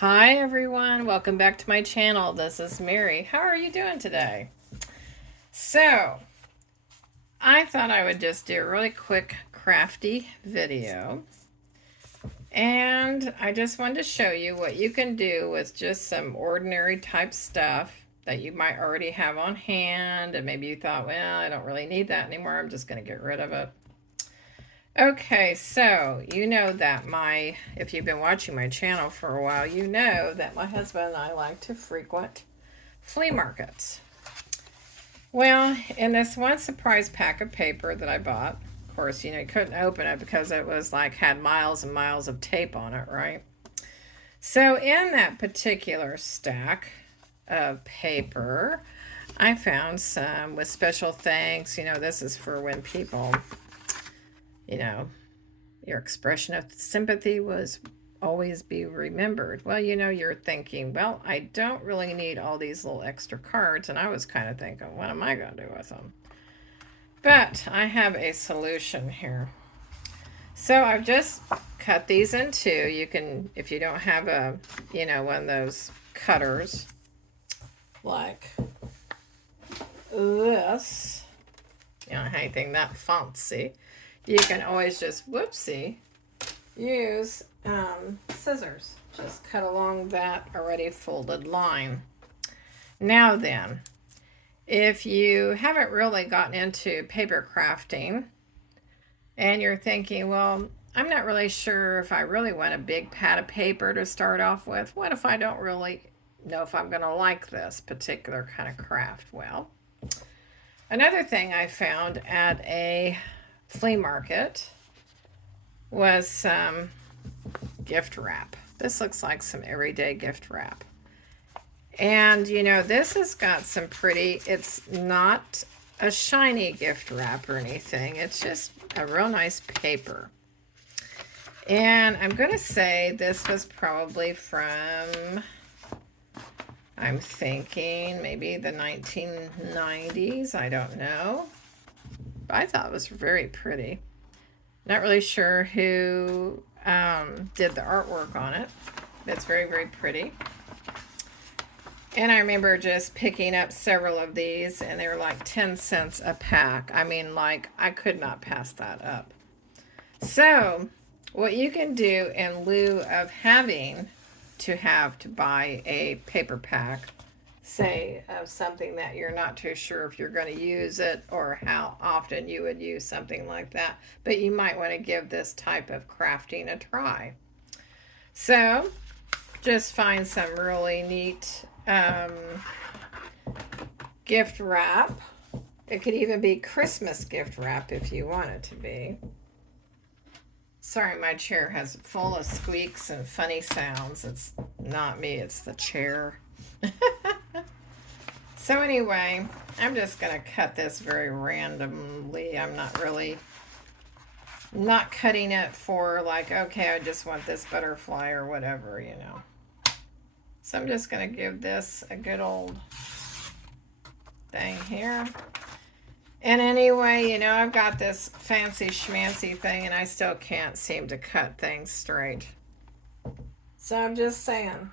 Hi everyone, welcome back to my channel. This is Mary. How are you doing today? So, I thought I would just do a really quick crafty video. And I just wanted to show you what you can do with just some ordinary type stuff that you might already have on hand. And maybe you thought, well, I don't really need that anymore. I'm just going to get rid of it. Okay, so you know that if you've been watching my channel for a while, you know that my husband and I like to frequent flea markets. Well, in this one surprise pack of paper that I bought, of course, you couldn't open it because it was had miles and miles of tape on it, right? So in that particular stack of paper, I found some with special thanks. This is for when people, your expression of sympathy was always be remembered. Well, you're thinking, well, I don't really need all these little extra cards. And I was kind of thinking, what am I going to do with them? But I have a solution here. So I've just cut these in two. You can, if you don't have one of those cutters like this, anything that fancy, you can always just, whoopsie, use scissors. Just cut along that already folded line. Now then, if you haven't really gotten into paper crafting and you're thinking, well, I'm not really sure if I really want a big pad of paper to start off with. What if I don't really know if I'm going to like this particular kind of craft? Well, another thing I found at a flea market was some gift wrap. This looks like some everyday gift wrap. And this has got some pretty, it's not a shiny gift wrap or anything. It's just a real nice paper. And I'm going to say this was probably from, I'm thinking maybe the 1990s. I don't know. But I thought it was very pretty. Not really sure who did the artwork on it. It's very, very pretty. And I remember just picking up several of these, and they were like 10 cents a pack. I mean, I could not pass that up. So, what you can do in lieu of having to buy a paper pack, say, of something that you're not too sure if you're going to use it or how often you would use something like that, but you might want to give this type of crafting a try. So, just find some really neat gift wrap. It could even be Christmas gift wrap if you want it to be. Sorry, my chair has full of squeaks and funny sounds. It's not me, it's the chair. So anyway, I'm just going to cut this very randomly. I'm not cutting it for okay, I just want this butterfly or whatever, So I'm just going to give this a good old thing here. And anyway, I've got this fancy schmancy thing and I still can't seem to cut things straight. So I'm just saying,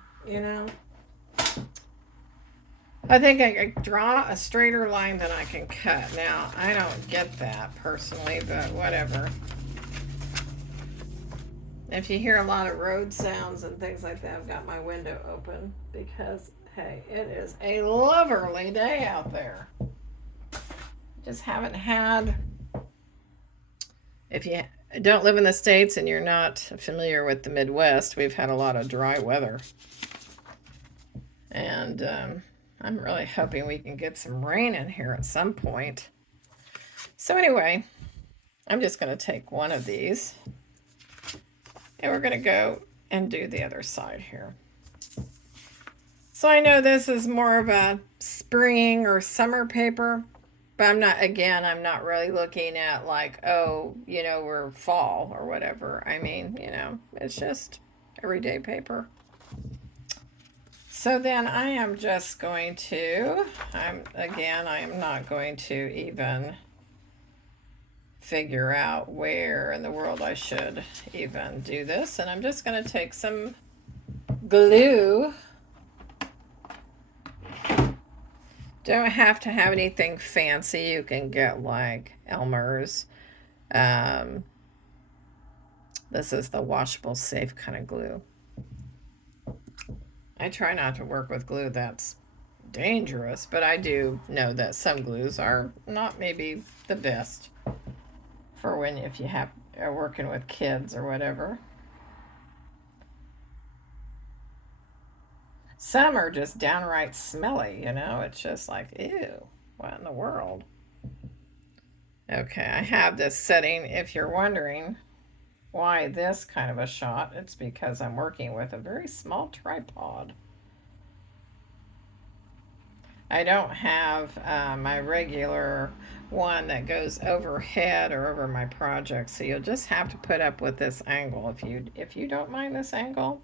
I think I can draw a straighter line than I can cut. Now, I don't get that personally, but whatever. If you hear a lot of road sounds and things like that, I've got my window open because, hey, it is a lovely day out there. Just haven't had, if you don't live in the States and you're not familiar with the Midwest, we've had a lot of dry weather. And I'm really hoping we can get some rain in here at some point. So anyway, I'm just going to take one of these. And we're going to go and do the other side here. So I know this is more of a spring or summer paper. But I'm not really looking at we're fall or whatever. I mean, it's just everyday paper. So then I am just going to, I am not going to even figure out where in the world I should even do this. And I'm just going to take some glue. Don't have to have anything fancy. You can get like Elmer's. Um, this is the washable safe kind of glue. I try not to work with glue that's dangerous, but I do know that some glues are not maybe the best for when if you are working with kids or whatever. Some are just downright smelly, you know? It's just like, ew, what in the world? Okay, I have this setting. If you're wondering why this kind of a shot, it's because I'm working with a very small tripod. I don't have my regular one that goes overhead or over my project, so you'll just have to put up with this angle. If you don't mind this angle,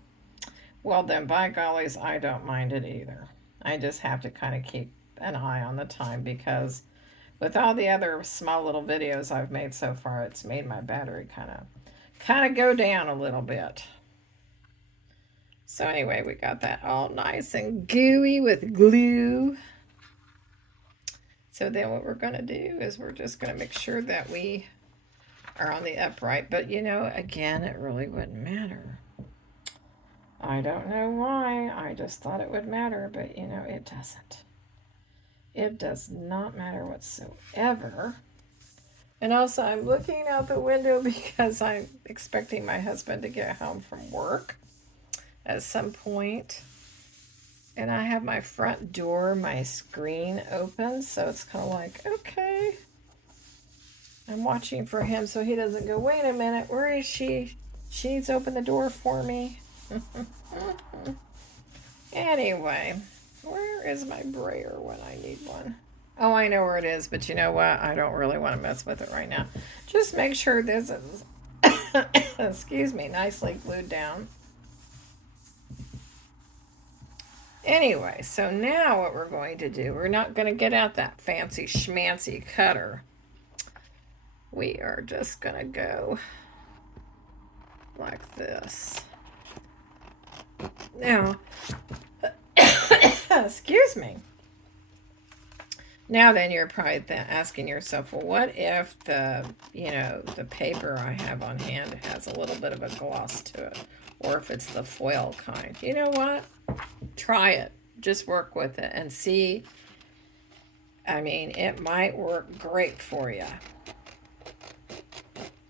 well then by gollies, I don't mind it either. I just have to kind of keep an eye on the time because with all the other small little videos I've made so far, it's made my battery kind of go down a little bit. So anyway, we got that all nice and gooey with glue. So then what we're going to do is we're just going to make sure that we are on the upright. But, you know, again, it really wouldn't matter. I don't know why. I just thought it would matter, but, you know, it doesn't. It does not matter whatsoever. And also, I'm looking out the window because I'm expecting my husband to get home from work at some point. And I have my front door, my screen open, so it's kind of like, okay. I'm watching for him so he doesn't go, wait a minute, where is she? She's opened the door for me. Anyway, where is my brayer when I need one? Oh, I know where it is, but you know what? I don't really want to mess with it right now. Just make sure this is, excuse me, nicely glued down. Anyway, so now what we're going to do, we're not going to get out that fancy schmancy cutter. We are just going to go like this. Now, excuse me. Now then you're probably asking yourself, well, what if the paper I have on hand has a little bit of a gloss to it? Or if it's the foil kind. You know what? Try it. Just work with it and see. I mean, it might work great for you.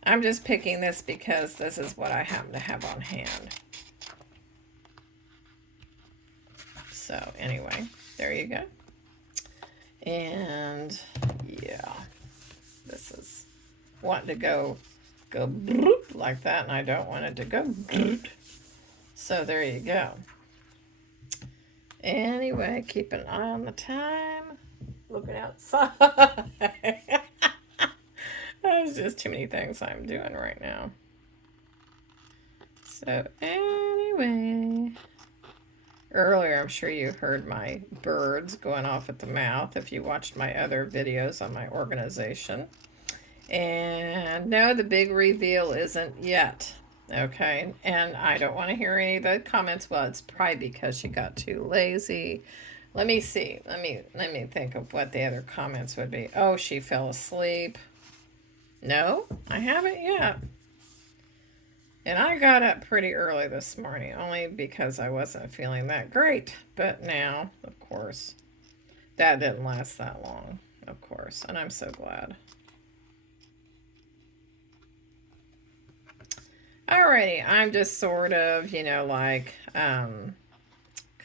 I'm just picking this because this is what I happen to have on hand. So anyway, there you go. And yeah, this is wanting to go like that, and I don't want it to go. So there you go. Anyway, keep an eye on the time. Looking outside. There's just too many things I'm doing right now. So anyway, earlier I'm sure you heard my birds going off at the mouth if you watched my other videos on my organization. And no, the big reveal isn't yet. Okay, and I don't want to hear any of the comments. Well, it's probably because she got too lazy. Let me see. Let me think of what the other comments would be. Oh, she fell asleep. No, I haven't yet. And I got up pretty early this morning, only because I wasn't feeling that great. But now, of course, that didn't last that long, of course, and I'm so glad. Alrighty, I'm just sort of, like, kind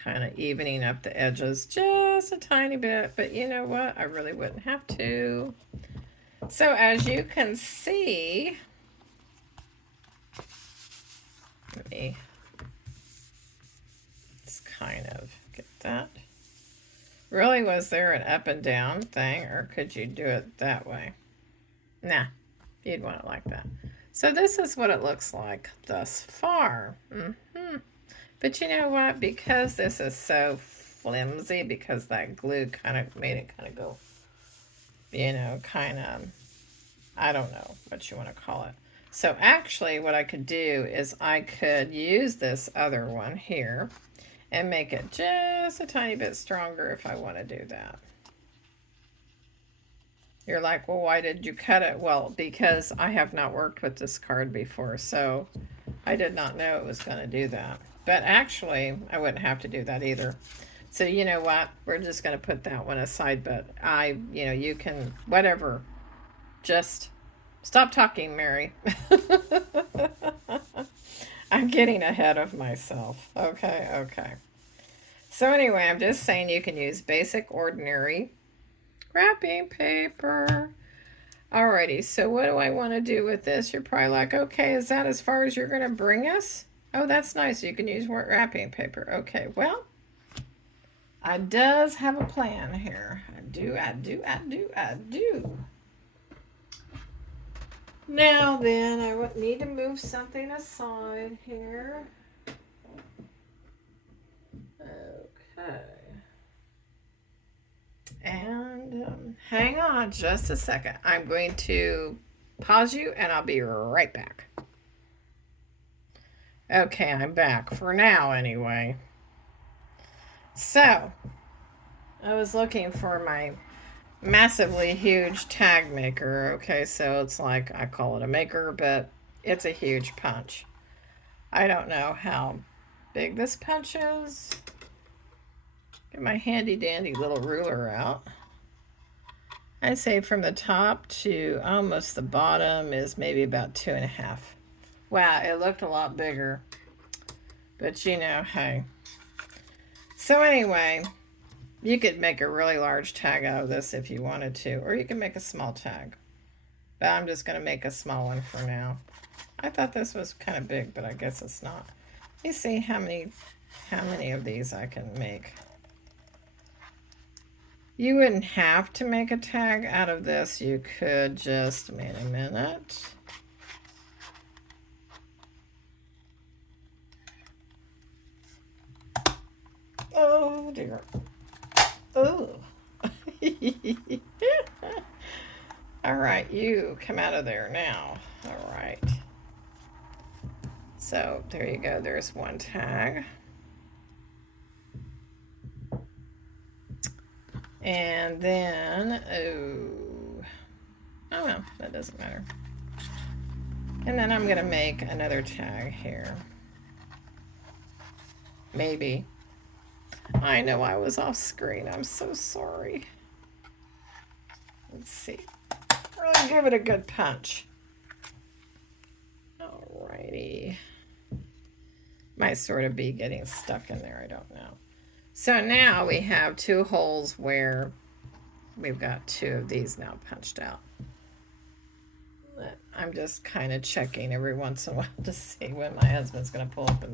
of evening up the edges just a tiny bit, but you know what? I really wouldn't have to. So as you can see, let me just kind of get that. Really, was there an up and down thing, or could you do it that way? Nah, you'd want it like that. So this is what it looks like thus far. But you know what? Because this is so flimsy, because that glue kind of made it kind of go, kind of, I don't know what you want to call it. So actually what I could do is I could use this other one here and make it just a tiny bit stronger if I want to do that. You're like, well, why did you cut it? Well, because I have not worked with this card before, so I did not know it was going to do that. But actually, I wouldn't have to do that either. So you know what? We're just going to put that one aside, but you can, whatever. Just stop talking, Mary. I'm getting ahead of myself. Okay. So anyway, I'm just saying you can use basic, ordinary wrapping paper. Alrighty, so what do I want to do with this? You're probably like, okay, is that as far as you're going to bring us? Oh, that's nice. You can use more wrapping paper. Okay, well, I does have a plan here. I do. Now then, I would need to move something aside here. Okay. And hang on just a second. I'm going to pause you and I'll be right back. Okay, I'm back for now anyway. So, I was looking for my massively huge tag maker. Okay, so it's like, I call it a maker, but it's a huge punch. I don't know how big this punch is. Get my handy dandy little ruler out. I'd say from the top to almost the bottom is maybe about 2.5. Wow, it looked a lot bigger. But hey. So anyway, you could make a really large tag out of this if you wanted to, or you can make a small tag. But I'm just going to make a small one for now. I thought this was kind of big, but I guess it's not. Let me see how many of these I can make. You wouldn't have to make a tag out of this. You could just, wait a minute. Oh dear. Oh. All right, you come out of there now. All right. So there you go. There's one tag. And then, oh no, that doesn't matter. And then I'm going to make another tag here. Maybe. I know I was off screen. I'm so sorry. Let's see. Really give it a good punch. Alrighty. Might sort of be getting stuck in there. I don't know. So now we have 2 holes where we've got 2 of these now punched out. I'm just kind of checking every once in a while to see when my husband's going to pull up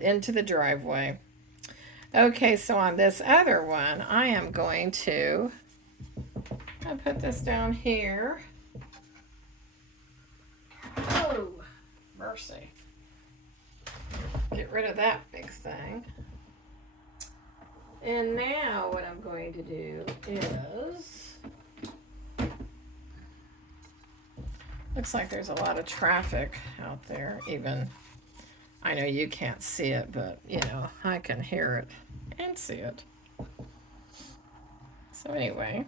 into the driveway. Okay, so on this other one, I am going to put this down here. Oh, mercy. Get rid of that big thing. And now what I'm going to do is, looks like there's a lot of traffic out there. Even, I know you can't see it, but I can hear it and see it. So anyway,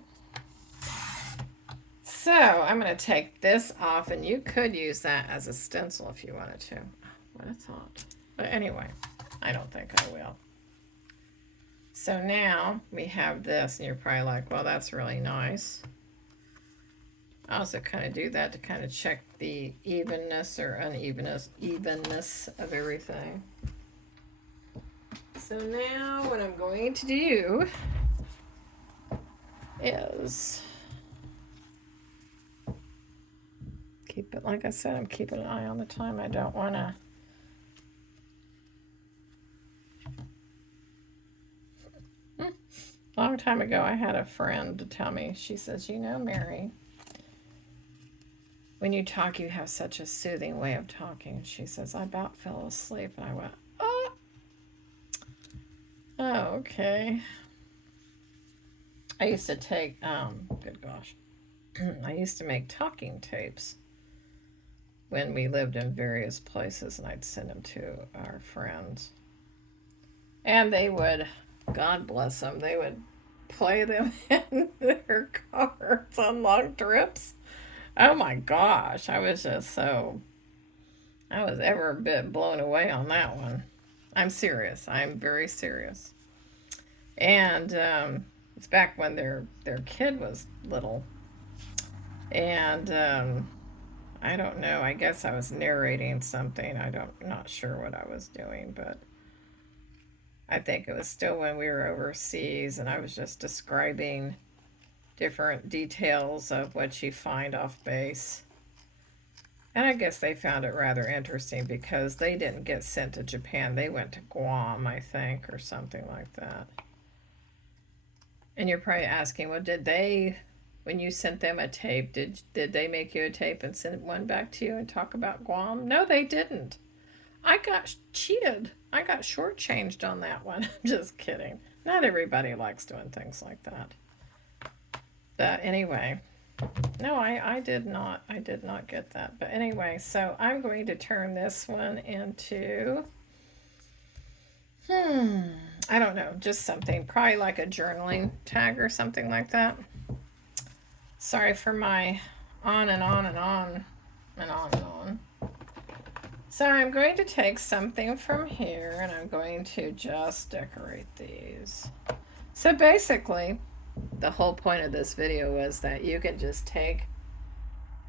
so I'm going to take this off, and you could use that as a stencil if you wanted to. What a thought. But anyway, I don't think I will. So now we have this, and you're probably like, well, that's really nice. I also kind of do that to kind of check the evenness or evenness of everything. So now what I'm going to do is keep it, like I said, I'm keeping an eye on the time. I don't want to. Long time ago, I had a friend to tell me, she says, Mary, when you talk, you have such a soothing way of talking. She says, I about fell asleep. And I went, oh, okay. I used to take, good gosh, I used to make talking tapes when we lived in various places, and I'd send them to our friends. And they would, God bless them, they would play them in their cars on long trips. Oh my gosh, I was ever a bit blown away on that one. I'm serious. I'm very serious. And it's back when their kid was little. And I don't know. I guess I was narrating something. Not sure what I was doing, but I think it was still when we were overseas, and I was just describing different details of what you find off base. And I guess they found it rather interesting because they didn't get sent to Japan. They went to Guam, I think, or something like that. And you're probably asking, well, when you sent them a tape, did they make you a tape and send one back to you and talk about Guam? No, they didn't. I got cheated. I got shortchanged on that one. I'm just kidding. Not everybody likes doing things like that. But anyway, no, I did not. I did not get that. But anyway, so I'm going to turn this one into, I don't know, just something. Probably like a journaling tag or something like that. Sorry for my on and on and on and on and on. So I'm going to take something from here and I'm going to just decorate these. So basically, the whole point of this video was that you can just take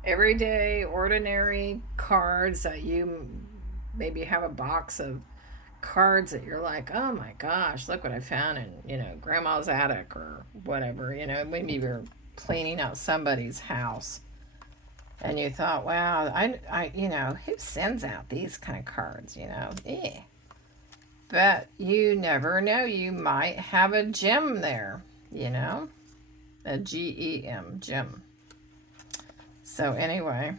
everyday, ordinary cards that you maybe have a box of cards that you're like, oh my gosh, look what I found in, grandma's attic or whatever, maybe you're cleaning out somebody's house. And you thought, wow, I who sends out these kind of cards, Eh. But you never know. You might have a gem there, a G-E-M, gem. So anyway,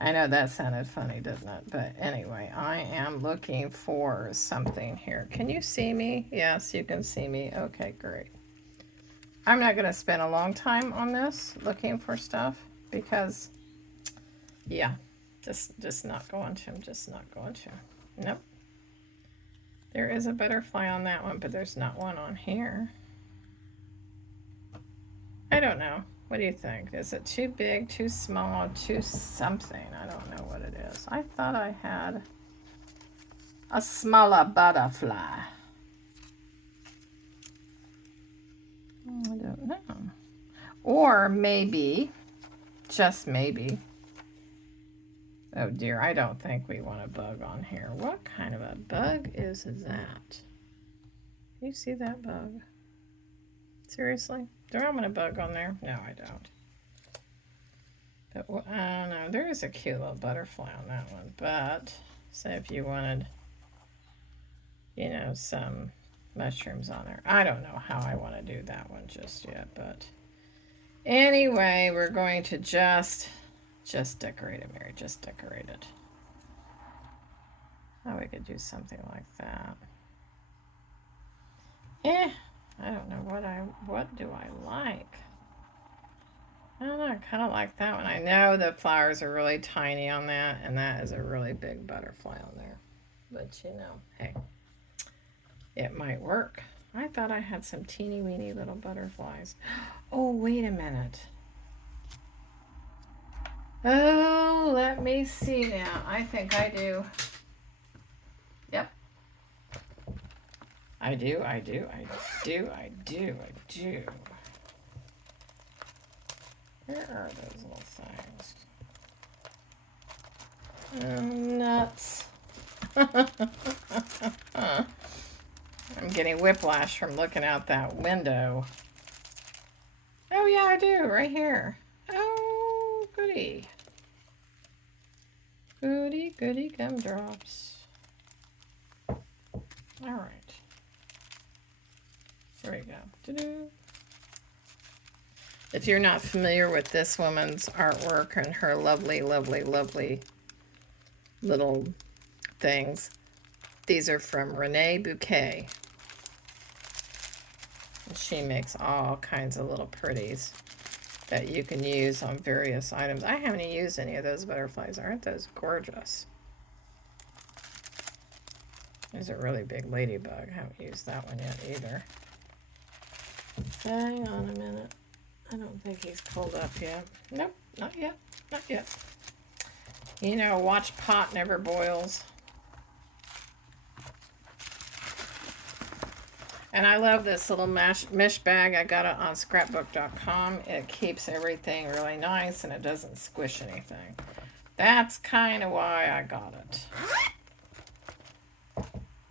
I know that sounded funny, didn't it? But anyway, I am looking for something here. Can you see me? Yes, you can see me. Okay, great. I'm not going to spend a long time on this looking for stuff. Because, yeah, just not going to. I'm just not going to. Nope. There is a butterfly on that one, but there's not one on here. I don't know. What do you think? Is it too big, too small, too something? I don't know what it is. I thought I had a smaller butterfly. I don't know. Or maybe, just maybe. Oh dear, I don't think we want a bug on here. What kind of a bug is that? You see that bug? Seriously? Do I want a bug on there? No, I don't. But, no, there is a cute little butterfly on that one. But, say if you wanted, some mushrooms on there. I don't know how I want to do that one just yet, but anyway, we're going to just decorate it, Mary. Just decorate it. Oh, we could do something like that. I don't know what do I like? I don't know, I kind of like that one. I know the flowers are really tiny on that, and that is a really big butterfly on there. But hey, it might work. I thought I had some teeny weeny little butterflies. Oh, wait a minute. Oh, let me see now. I think I do. Yep. I do. Where are those little things? Nuts. I'm getting whiplash from looking out that window. Oh, yeah, I do. Right here. Oh, goody. Goody, goody gumdrops. All right. There we go. Doo-doo. If you're not familiar with this woman's artwork and her lovely, lovely, lovely little things, these are from Renee Bouquet. And she makes all kinds of little pretties. that you can use on various items. I haven't used any of those butterflies. Aren't those gorgeous? There's a really big ladybug. I haven't used that one yet either. Hang on a minute. I don't think he's pulled up yet. Nope, not yet. Not yet. You know, watch pot never boils. And I love this little mesh bag. I got it on scrapbook.com. It keeps everything really nice and it doesn't squish anything. That's kind of why I got it.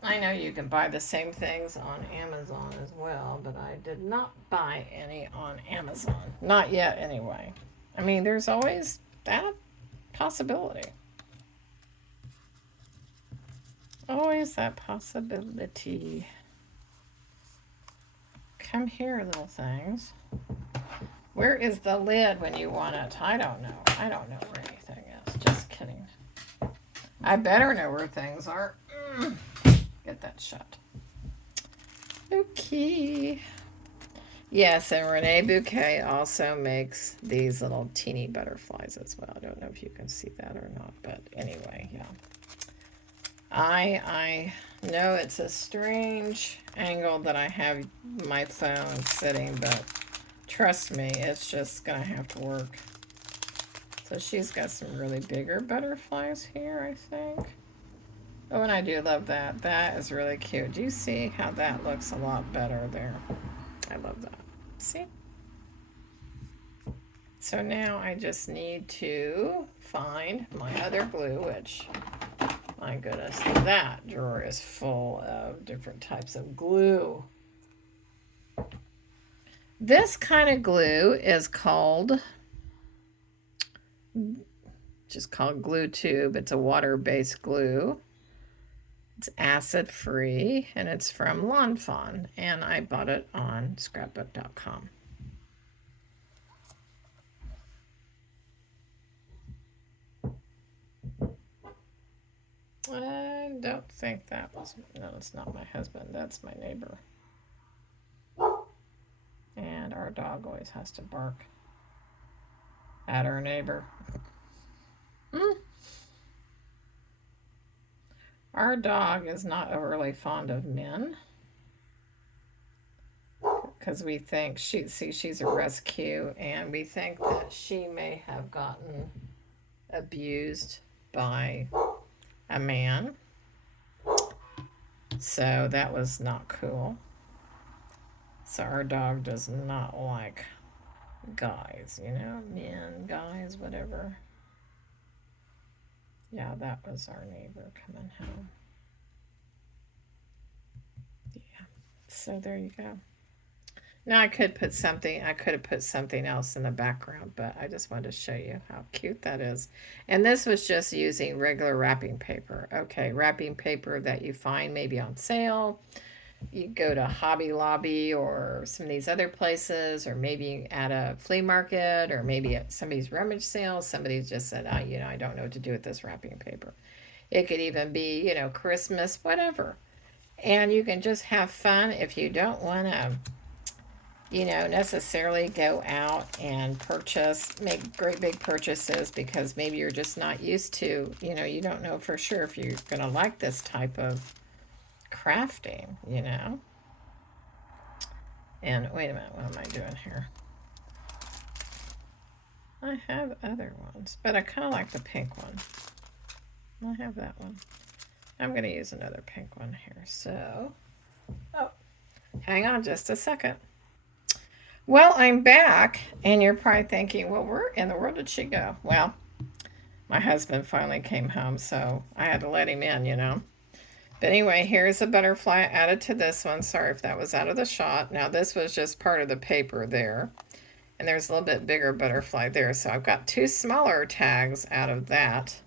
I know you can buy the same things on Amazon as well, but I did not buy any on Amazon. Not yet, anyway. I mean, there's always that possibility. Always that possibility. Come here, little things. Where is the lid when you want it? I don't know. I don't know where anything is. Just kidding. I better know where things are. Get that shut. Okay. Yes, and Renee Bouquet also makes these little teeny butterflies as well. I don't know if you can see that or not, but anyway, yeah. I know it's a strange angle that I have my phone sitting, but trust me, it's just gonna have to work. So she's got some really bigger butterflies here, I think. Oh, and I do love that. That is really cute. Do you see how that looks a lot better there? I love that. See? So now I just need to find my other glue, which, my goodness, that drawer is full of different types of glue. This kind of glue is called, just called Glue Tube. It's a water-based glue. It's acid-free, and it's from Lawn Fawn, and I bought it on scrapbook.com. I don't think that was, no, it's not my husband. That's my neighbor. And our dog always has to bark at our neighbor. Our dog is not overly fond of men because we think she's a rescue, and we think that she may have gotten abused by a man. So that was not cool. So our dog does not like guys, you know, men, guys, whatever. Yeah, that was our neighbor coming home. Yeah, so there you go. Now I could have put something else in the background, but I just wanted to show you how cute that is. And this was just using regular wrapping paper. Okay, wrapping paper that you find maybe on sale. You go to Hobby Lobby or some of these other places, or maybe at a flea market, or maybe at somebody's rummage sale. Somebody just said, oh, you know, I don't know what to do with this wrapping paper. It could even be, you know, Christmas, whatever. And you can just have fun if you don't want to, you know, necessarily go out and make great big purchases, because maybe you're just not used to, you know, you don't know for sure if you're going to like this type of crafting, you know. And wait a minute, what am I doing here? I have other ones, but I kind of like the pink one. I have that one. I'm going to use another pink one here. So, oh, hang on just a second. Well, I'm back, and you're probably thinking, well, where in the world did she go? Well, my husband finally came home, so I had to let him in, you know. But anyway, here's a butterfly added to this one. Sorry if that was out of the shot. Now, this was just part of the paper there. And there's a little bit bigger butterfly there. So I've got two smaller tags out of that.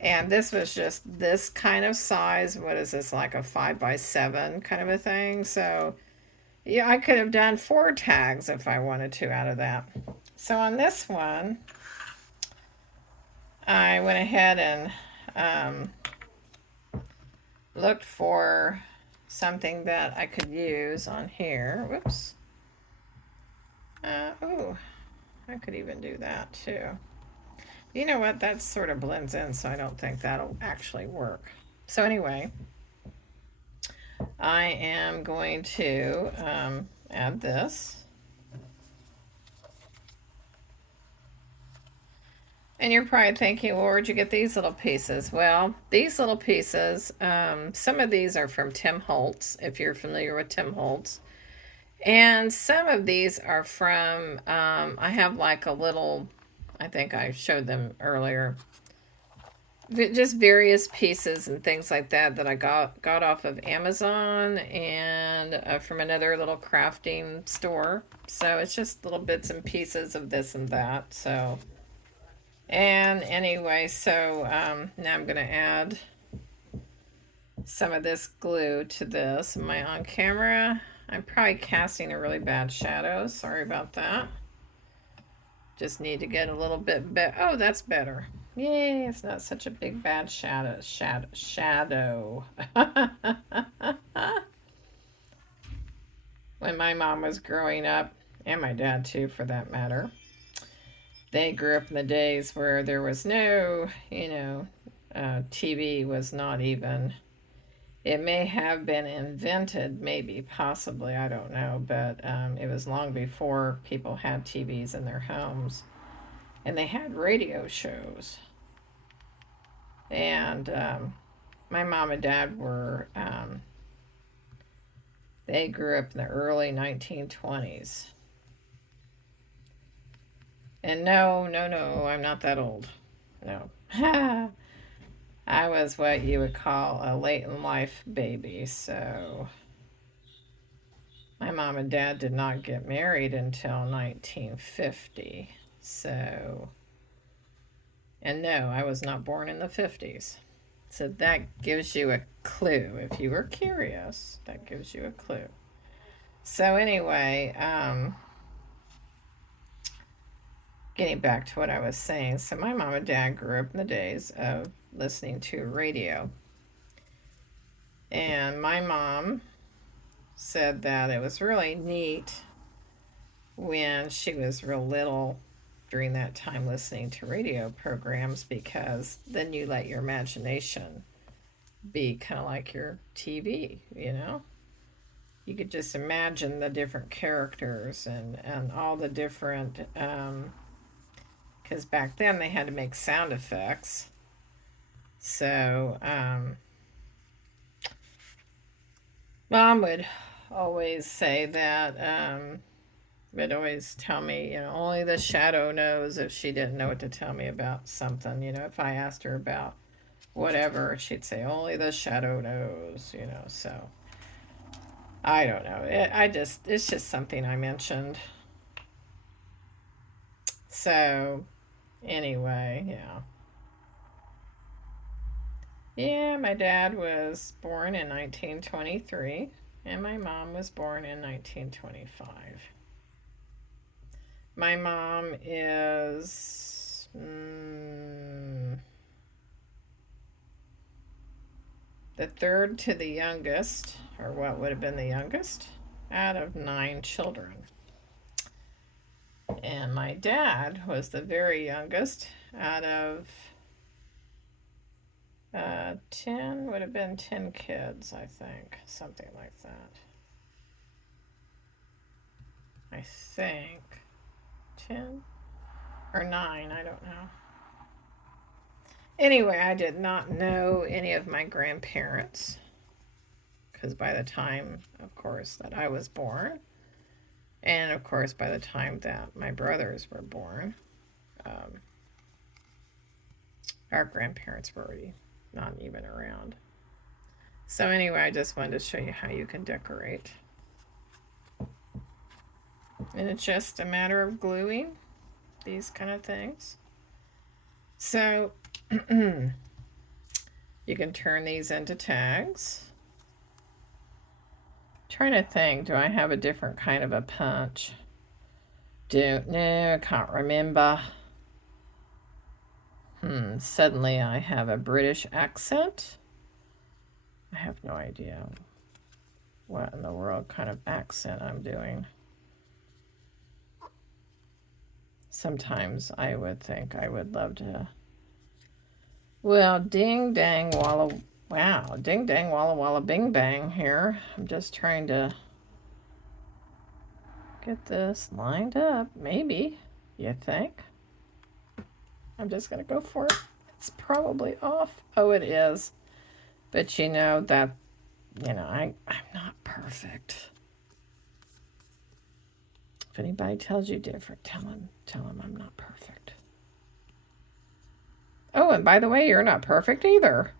And this was just this kind of size. What is this, like a 5x7 kind of a thing? So, yeah, I could have done 4 tags if I wanted to out of that. So on this one, I went ahead and looked for something that I could use on here. Whoops. Oh, I could even do that too. You know what? That sort of blends in, so I don't think that'll actually work. So anyway, I am going to add this. And you're probably thinking, well, where'd you get these little pieces? Well, these little pieces, some of these are from Tim Holtz, if you're familiar with Tim Holtz. And some of these are from, I have like a little, I think I showed them earlier, just various pieces and things like that that I got off of Amazon and from another little crafting store. So it's just little bits and pieces of this and that. So, and anyway, so now I'm going to add some of this glue to this. Am I on camera? I'm probably casting a really bad shadow. Sorry about that. Just need to get a little bit better. Oh, that's better. Yay, it's not such a big bad shadow. When my mom was growing up, and my dad too for that matter, they grew up in the days where there was no, TV was not even, it may have been invented, maybe, possibly, I don't know, but it was long before people had TVs in their homes. And they had radio shows. And my mom and dad were, they grew up in the early 1920s. And no, I'm not that old. No. I was what you would call a late in life baby, so my mom and dad did not get married until 1950. So, and no, I was not born in the 50s. So that gives you a clue. If you were curious, that gives you a clue. So anyway, getting back to what I was saying. So my mom and dad grew up in the days of listening to radio. And my mom said that it was really neat when she was real little during that time listening to radio programs, because then you let your imagination be kind of like your TV, You could just imagine the different characters and all the different, because back then they had to make sound effects. So, Mom would always say that, would always tell me, only the shadow knows, if she didn't know what to tell me about something. If I asked her about whatever, she'd say, only the shadow knows, so I don't know. It's just something I mentioned. So, anyway, yeah. Yeah, my dad was born in 1923, and my mom was born in 1925. My mom is the third to the youngest, or what would have been the youngest, out of 9 children. And my dad was the very youngest out of 10, would have been 10 kids, I think. Something like that. I think 10 or 9, I don't know. Anyway, I did not know any of my grandparents, because by the time, of course, that I was born, and of course by the time that my brothers were born, our grandparents were already not even around. So anyway, I just wanted to show you how you can decorate. And it's just a matter of gluing these kind of things. So you can turn these into tags. Trying to think, do I have a different kind of a punch? No, I can't remember. Suddenly I have a British accent. I have no idea what in the world kind of accent I'm doing. sometimes I would think I would love to. Well, ding dang walla, wow, ding dang walla walla bing bang here. I'm just trying to get this lined up. Maybe, you think? I'm just going to go for it. It's probably off. Oh, it is. But you know that, I'm not perfect. If anybody tells you different, tell them I'm not perfect. Oh, and by the way, you're not perfect either.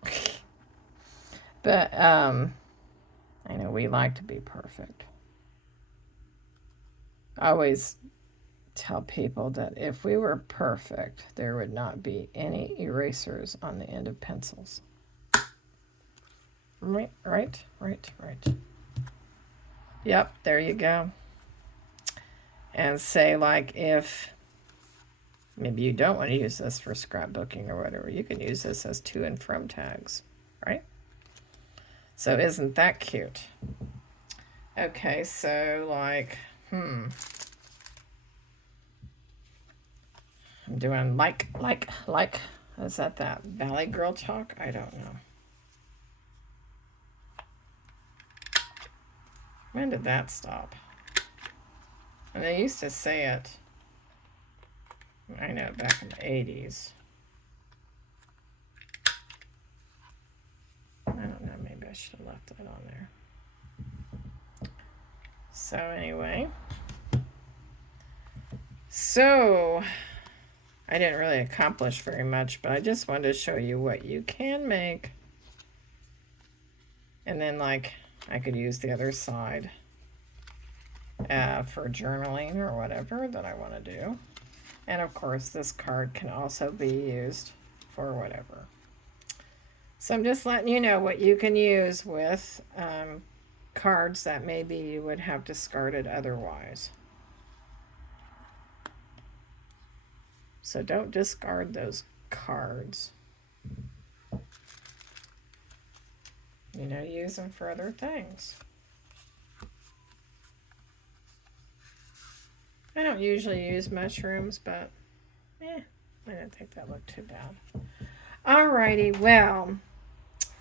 But I know we like to be perfect. I always tell people that if we were perfect, there would not be any erasers on the end of pencils. Right. Yep, there you go. And say, like, if maybe you don't want to use this for scrapbooking or whatever, you can use this as to and from tags, right? So isn't that cute? Okay, so like, I'm doing like. Is that Valley Girl talk? I don't know. When did that stop? And they used to say it, I know, back in the 80s. I don't know, maybe I should have left that on there. So anyway, so I didn't really accomplish very much, but I just wanted to show you what you can make. And then, like, I could use the other side for journaling or whatever that I want to do. And of course, this card can also be used for whatever. So I'm just letting you know what you can use with cards that maybe you would have discarded otherwise. So don't discard those cards. Use them for other things. I don't usually use mushrooms, but I didn't think that looked too bad. Alrighty, well,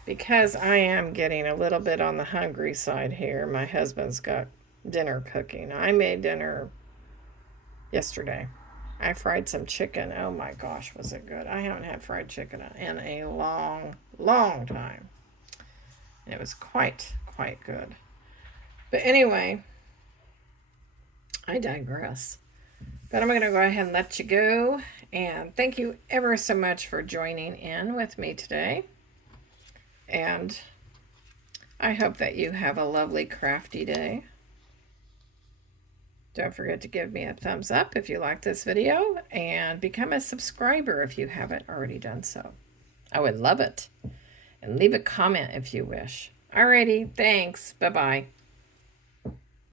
because I am getting a little bit on the hungry side here, my husband's got dinner cooking. I made dinner yesterday. I fried some chicken. Oh my gosh, was it good? I haven't had fried chicken in a long, long time. And it was quite good. But anyway, I digress. But I'm going to go ahead and let you go. And thank you ever so much for joining in with me today. And I hope that you have a lovely crafty day. Don't forget to give me a thumbs up if you like this video. And become a subscriber if you haven't already done so. I would love it. And leave a comment if you wish. Alrighty, thanks. Bye-bye.